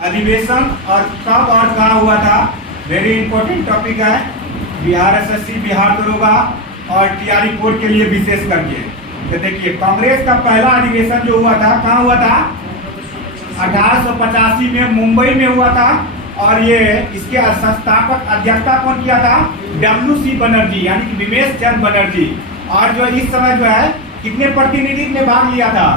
अधिवेशन और कब और कहाँ हुआ था, वेरी इंपॉर्टेंट टॉपिक है। बिहार एसएससी, बिहार दरोगा और टीआरई कोड के लिए विशेष करके। तो देखिए, कांग्रेस का पहला अधिवेशन जो हुआ था, कहाँ हुआ था? 1885 में मुंबई में हुआ था। और ये इसके संस्थापक अध्यक्षता कौन किया था? WC बनर्जी, यानी कि विमेश चंद्र बनर्जी। और जो इस समय जो है कितने प्रतिनिधित्व ने भाग लिया था?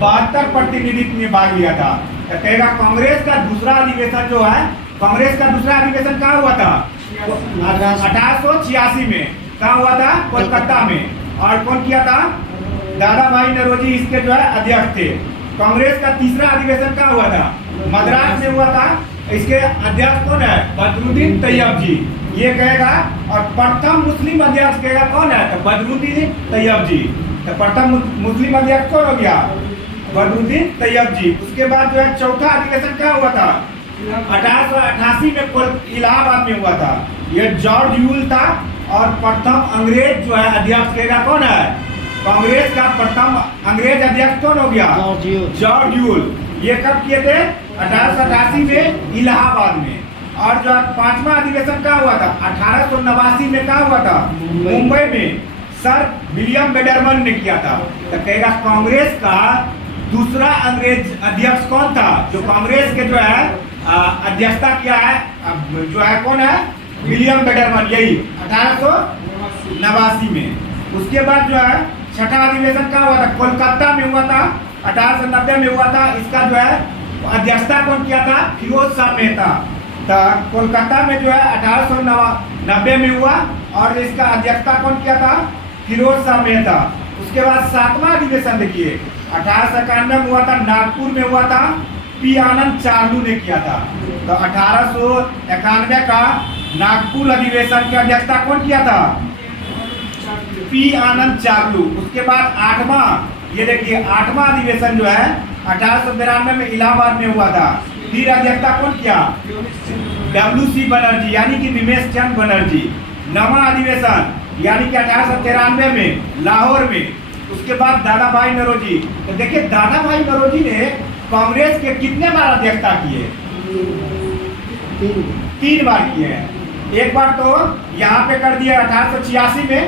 72 प्रतिनिधित्व ने भाग लिया था। तो कहेगा कांग्रेस का दूसरा अधिवेशन जो है, कांग्रेस का दूसरा अधिवेशन कहाँ हुआ था? 1886 में। कहाँ हुआ था? कोलकाता में। और कौन किया था? दादा भाई नौरोजी इसके जो है अध्यक्ष थे। कांग्रेस का तीसरा अधिवेशन कहाँ हुआ था? मद्रास में हुआ था। इसके अध्यक्ष कौन है? बदरुद्दीन तैयब जी, ये कहेगा। और प्रथम मुस्लिम अध्यक्ष कहेगा कौन है? तो बदरुद्दीन तैयब जी। तो प्रथम मुस्लिम अध्यक्ष कौन हो गया? बदरुद्दीन तैयब जी। उसके बाद जो है चौथा अधिवेशन क्या हुआ था? 1888 में इलाहाबाद में हुआ था। यह जॉर्ज यूल था। और प्रथम अंग्रेज जो है अध्यक्ष कहेगा कौन है? कांग्रेस का प्रथम अंग्रेज अध्यक्ष कौन हो गया? George Yule. ये कब किए थे? 1888 में इलाहाबाद में। और जो पांचवा अधिवेशन कहाँ हुआ था? 1889 में कहाँ हुआ था? मुंबई में सर विलियम बेडरमन ने किया था। तो कहेगा कांग्रेस का दूसरा अंग्रेज अध्यक्ष कौन था? जो कांग्रेस के जो है अध्यक्षता किया है, जो है कौन है? विलियम बेडरमन, यही 1889 में। उसके बाद जो है छठा अधिवेशन कहाँ हुआ था? कोलकाता में हुआ था, 1890 में हुआ था। इसका जो है अध्यक्षता कौन किया था? फिरोज शाह मेहता। तो कोलकाता में जो है 1890 में हुआ और इसका अध्यक्षता कौन किया था? फिरोज शाह मेहता। उसके बाद सातवां अधिवेशन देखिए, 1891 में हुआ था, नागपुर में हुआ था, पी आनंद चार्लू ने किया था। तो 1891 का नागपुर अधिवेशन की अध्यक्षता कौन किया था? पी आनंद चार्लू। उसके बाद आठवां, ये देखिए आठवां अधिवेशन जो है 1892 में इलाहाबाद में हुआ था। फिर अध्यक्षता कौन किया? WC बनर्जी, यानी कि विमेश चंद्र बनर्जी। नवा अधिवेशन यानी कि 1893 में लाहौर में। उसके बाद दादा भाई नौरोजी। तो देखिए दादा भाई नौरोजी ने कांग्रेस के कितने बार अध्यक्षता किए? 3 बार किए हैं। एक बार तो यहाँ पे कर दिया 1886 में,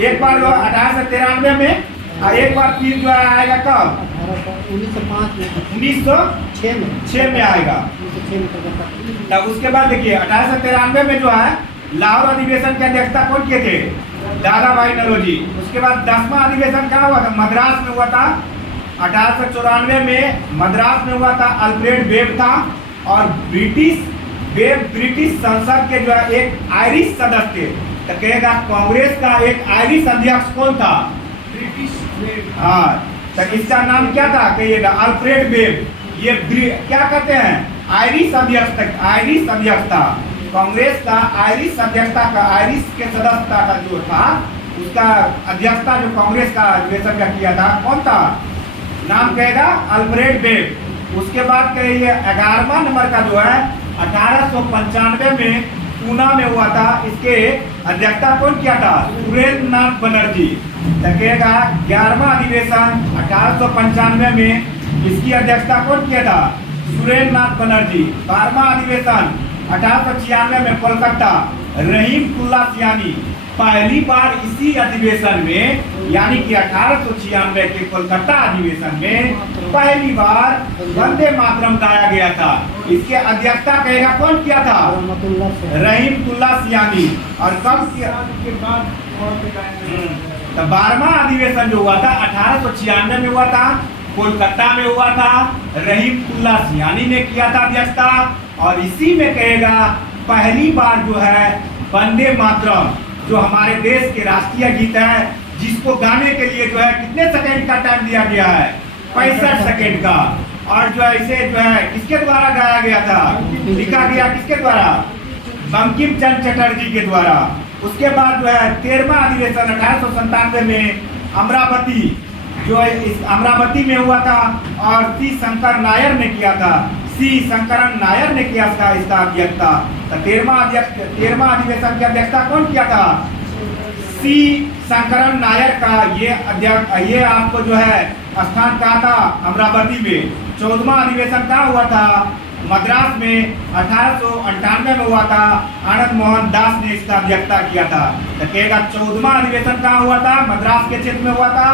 एक बार 1893 में, और एक बार फिर जो आएगा कब? 1906 में आएगा। तब उसके बाद देखिए 1893 में जो है लाहौर अधिवेशन की अध्यक्षता कौन किए थे? दादा भाई नौरोजी। उसके बाद 10वां अधिवेशन कहाँ हुआ था? मद्रास में हुआ था। 1894 में मद्रास में हुआ था। अल्फ्रेड वेब था। और ब्रिटिश संसद के जो है एक आयरिश सदस्य थे। तो कहेगा कांग्रेस का एक आयरिश अध्यक्ष कौन था? हाँ, तो इसका नाम क्या था? कहिएगा अल्फ्रेड वेब। ये क्या कहते हैं? आयरिश अध्यक्ष था। कांग्रेस का आयरिश अध्यक्षता का, आयरिश के सदस्यता का जो था, उसका अध्यक्षता जो कांग्रेस का अधिवेशन का किया था, कौन था? नाम कहेगा अल्फ्रेड वेब। उसके बाद कहिए 11वां नंबर का जो है 1895 में पूना में हुआ था। इसके अध्यक्षता कौन किया था? सुरेंद्र नाथ बनर्जी। कहेगा 11वां अधिवेशन 1895 में इसकी अध्यक्षता कौन किया था? सुरेंद्र नाथ बनर्जी। 12वां अधिवेशन 1896 में कोलकाता, रहीमतुल्ला सियानी। पहली बार इसी अधिवेशन में, यानी कि 1896 के कोलकाता अधिवेशन में पहली बार वंदे मातरम गाया गया था। इसके अध्यक्षता कहेगा कौन किया था? रहीमतुल्ला सियानी। और कब किया? तो 12वां अधिवेशन जो हुआ था 1896 में हुआ था, कोलकाता में हुआ था, रहीमतुल्ला सियानी ने किया था अध्यक्षता। और इसी में कहेगा पहली बार जो है वंदे मातरम, जो हमारे देश के राष्ट्रीय गीत है, जिसको गाने के लिए जो है कितने सेकंड का टाइम दिया गया है? 65 सेकंड का। और जो है इसे जो है किसके द्वारा गाया गया था? लिखा गया किसके द्वारा? बंकिम चंद्र चटर्जी के द्वारा। उसके बाद जो है 13वां अधिवेशन 1897 में अमरावती, जो इस अमरावती में हुआ था। और सी शंकर नायर ने किया था। सी शंकरन नायर ने किया इसका अध्यक्षता। तो 13वां अधिवेशन की अध्यक्षता कौन किया था? सी शंकरन नायर का ये आपको जो है स्थान कहा था? अमरावती में। 14वां अधिवेशन कहाँ हुआ था? मद्रास में 1898 में हुआ था। आनंद मोहन दास ने इसका अध्यक्षता किया था। तो कहेगा 14वां अधिवेशन कहाँ हुआ था? मद्रास के क्षेत्र में हुआ था।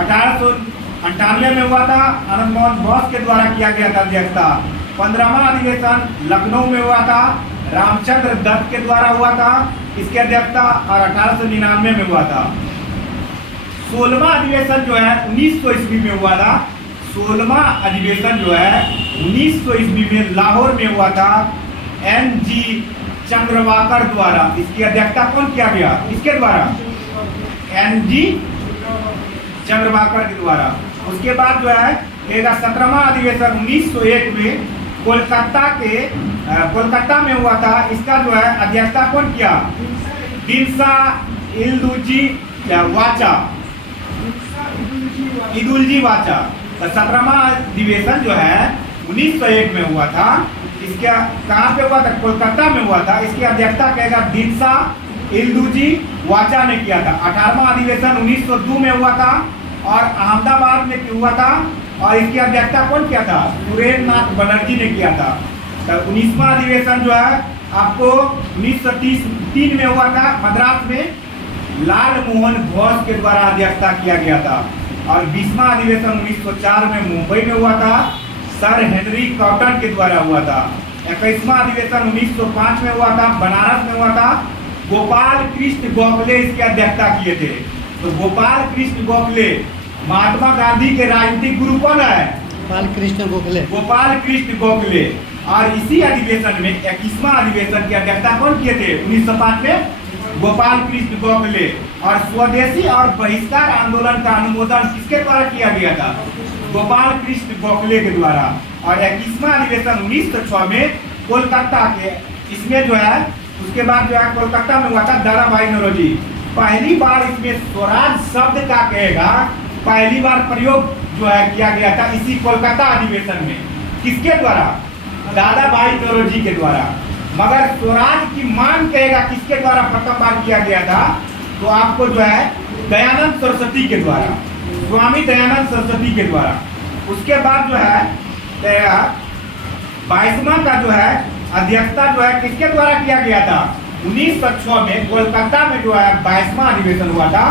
1898 में हुआ था, आनंद मोहन बोस के द्वारा किया गया था अध्यक्षता। 15वां अधिवेशन लखनऊ में हुआ था, रामचंद्र दत्त के द्वारा हुआ था इसकी अध्यक्षता, और 1899 में हुआ था। 16वां अधिवेशन जो है 1900 ईस्वी में हुआ था। 16वां अधिवेशन जो है 1900 ईस्वी में लाहौर में हुआ था, NG चंद्रवाकर द्वारा। इसकी अध्यक्षता कौन किया गया? इसके द्वारा, NG चंद्रवाकर के द्वारा। उसके बाद जो है 17वां अधिवेशन 1901 में कोलकाता में हुआ था। इसका जो है अध्यक्षता कौन किया? दिनसा इदुलजी वाचा। 17वां अधिवेशन जो है 1901 में हुआ था। इसका कहाँ पे हुआ था? कोलकाता में हुआ था। इसकी अध्यक्षता कहेगा दिनसा इल्दुजी वाचा ने किया था। 18वां अधिवेशन 1902 में हुआ था और अहमदाबाद में हुआ था, और इसकी अध्यक्षता कौन किया था? सुरेंद्र नाथ बनर्जी ने किया था। तो 19वां अधिवेशन जो है आपको 1933 में हुआ था, मद्रास में लाल मोहन घोष के द्वारा अध्यक्षता किया गया था। और 20वां अधिवेशन 1904 में मुंबई में हुआ था, सर हेनरी कॉटन के द्वारा हुआ था। 21वां अधिवेशन 1905 में हुआ था, बनारस में हुआ था। गोपाल कृष्ण गोखले इसकी अध्यक्षता किए थे। तो गोपाल कृष्ण गोखले महात्मा गांधी के राजनीतिक गुरु कौन है? गोपाल कृष्ण गोखले। गोपाल कृष्ण गोखले। और इसी अधिवेशन में 21वां अधिवेशन की अध्यक्षता कौन किए थे? 1905 में गोपाल कृष्ण गोखले। और स्वदेशी और बहिष्कार आंदोलन का अनुमोदन किसके द्वारा किया गया था? गोपाल कृष्ण गोखले के द्वारा। और 21वां अधिवेशन 1906 में कोलकाता के, इसमें जो है उसके बाद जो है कोलकाता में हुआ था दादा भाई नौरोजी। पहली बार इसमें स्वराज शब्द का कहेगा पहली बार प्रयोग जो है किया गया था इसी कोलकाता अधिवेशन में। किसके द्वारा? दादा भाई नौरोजी के द्वारा। मगर स्वराज की मांग कहेगा किसके द्वारा प्रथम बार किया गया था? तो आपको जो है दयानंद सरस्वती के द्वारा, स्वामी दयानंद सरस्वती के द्वारा। उसके बाद जो है 22वां का जो है अध्यक्षता जो है किसके द्वारा किया गया था? 1906 में कोलकाता में जो है 22वां अधिवेशन हुआ था।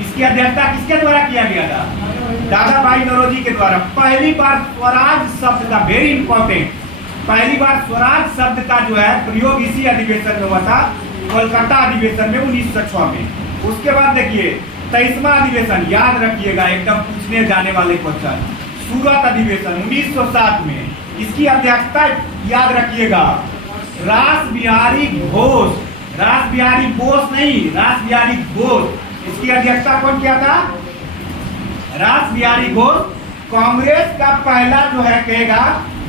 इसकी अध्यक्षता किसके द्वारा किया गया था? दादा भाई नौरोजी के द्वारा। पहली बार स्वराज शब्द का, वेरी इंपॉर्टेंट, पहली बार स्वराज शब्द का जो है प्रयोग इसी अधिवेशन में हुआ था, कोलकाता अधिवेशन में 1906 में। उसके बाद देखिए 23वां अधिवेशन, याद रखिएगा एकदम पूछने जाने वाले क्वेश्चन, सूरत अधिवेशन 1907 में। इसकी अध्यक्षता याद रखिएगा रास बिहारी घोष, रास बिहारी बोस नहीं, रास बिहारी घोष। इसकी अध्यक्षता कौन किया था? रास बिहारी घोष। कांग्रेस का पहला जो है कहेगा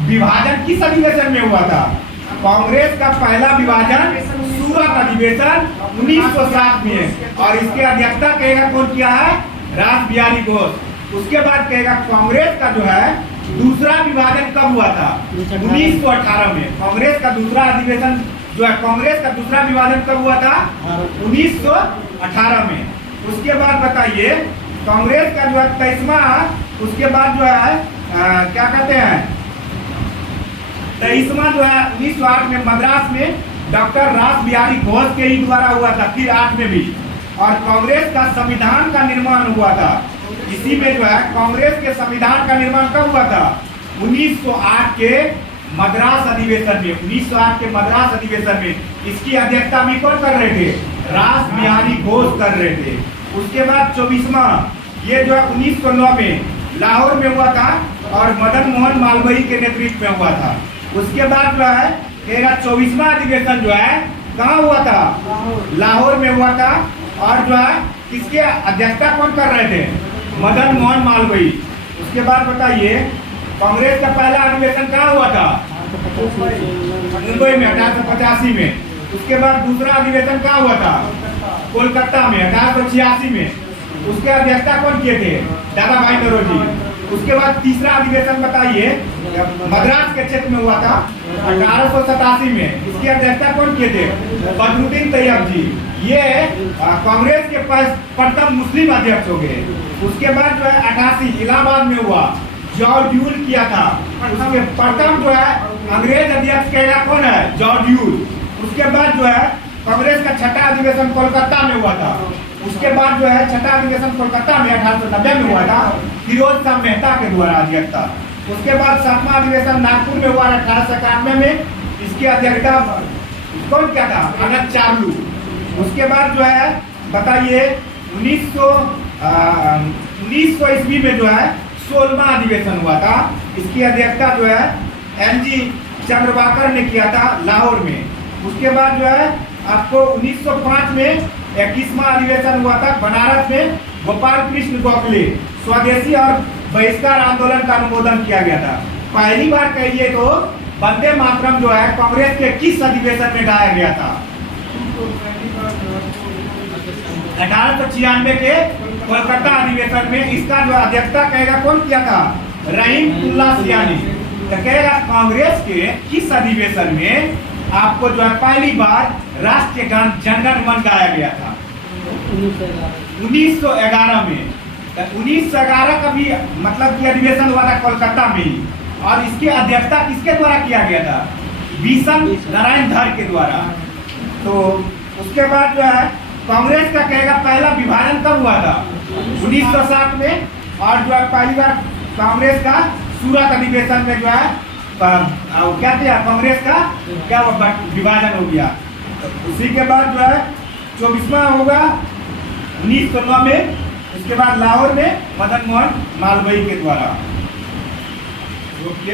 विभाजन किस अधिवेशन में हुआ था? कांग्रेस का पहला विभाजन सूरत अधिवेशन 1907 में। और इसके अध्यक्षता कहेगा कौन किया है? रास बिहारी घोष। उसके बाद कहेगा कांग्रेस का जो है दूसरा विभाजन कब हुआ था? 1918 में। कांग्रेस का दूसरा अधिवेशन जो है, कांग्रेस का दूसरा विभाजन कब हुआ था? 1918 में। उसके बाद बताइए कांग्रेस का जो है 23वां, उसके बाद जो है क्या कहते हैं 23वां जो है 1908 में मद्रास में डॉक्टर रास बिहारी घोष के ही द्वारा हुआ था, फिर 8 में भी। और कांग्रेस का संविधान का निर्माण हुआ था इसी में जो है। कांग्रेस के संविधान का निर्माण कब हुआ था? 1908 के मद्रास अधिवेशन में। 1908 के मद्रास अधिवेशन में इसकी अध्यक्षता भी कौन कर रहे थे? रास बिहारी घोष कर रहे थे। उसके बाद 24वां, ये जो है 1909 में लाहौर में हुआ था और मदन मोहन मालवीय के नेतृत्व में हुआ था। उसके बाद जो है 24वां अधिवेशन जो है कहाँ हुआ था? लाहौर में हुआ था। और जो है किसके अध्यक्षता कौन कर रहे थे? मदन मोहन मालवीय। उसके बाद बताइए कांग्रेस का पहला अधिवेशन कहाँ हुआ था? मुंबई में 1885 में। उसके बाद दूसरा अधिवेशन कहाँ हुआ था? कोलकाता में 1886 में। उसके अध्यक्षता कौन किए थे? दादा भाई नौरोजी। उसके बाद तीसरा अधिवेशन बताइए मद्रास के क्षेत्र में हुआ था 1887 में। इसकी अध्यक्षता कौन किए थे? बदरुद्दीन तैयब जी। ये कांग्रेस के प्रथम मुस्लिम अध्यक्ष हो गए। उसके बाद जो है 88 इलाहाबाद में हुआ, जॉर्ज ड्यूल किया था। उसके प्रथम जो है अंग्रेज अध्यक्ष कहेगा कौन है? George huge. उसके बाद जो है कांग्रेस का छठा अधिवेशन कोलकाता में हुआ था। उसके बाद जो है छठा अधिवेशन कोलकाता में 1890 में हुआ था, फिरोज शाह मेहता के द्वारा अध्यक्षता। उसके बाद सातवां अधिवेशन नागपुर में हुआ 1891 में, इसकी अध्यक्षता कौन क्या था? आनंद चार्लू। उसके बाद जो है बताइए 1900 ईस्वी में जो है 16वां अधिवेशन हुआ था। इसकी अध्यक्षता जो है एलजी चंद्रवाकर ने किया था लाहौर में। उसके बाद जो है आपको 1905 में 21वां अधिवेशन हुआ था बनारस में, गोपाल कृष्ण गोखले स्वदेशी और बहिष्कार आंदोलन का अनुमोदन किया गया था। पहली बार कहिए तो वंदे मातरम जो है कांग्रेस के किस अधिवेशन में गाया गया था? 1896 के कोलकाता अधिवेशन में। इसका जो अध्यक्षता कहेगा कौन किया था? रहीम-उल्लाह सियानी। तो कहेगा कांग्रेस के किस अधिवेशन में आपको जो है पहली बार राष्ट्रीय गान जनगण मन गाया गया था? 1911 में। 1911 का भी मतलब कि अधिवेशन हुआ था कोलकाता में ही, और इसकी अध्यक्षता किसके द्वारा किया गया था? बीसम नारायण धर के द्वारा। तो उसके बाद जो है कांग्रेस का कहेगा पहला विभाजन कब हुआ था? 1960 में। और जो है पहली बार कांग्रेस का सूरत अधिवेशन में जो है क्या किया? कांग्रेस का क्या विभाजन हो गया। उसी के बाद जो है 24वां होगा 1916 में। उसके बाद लाहौर में मदन मोहन मालवीय के द्वारा। ओके।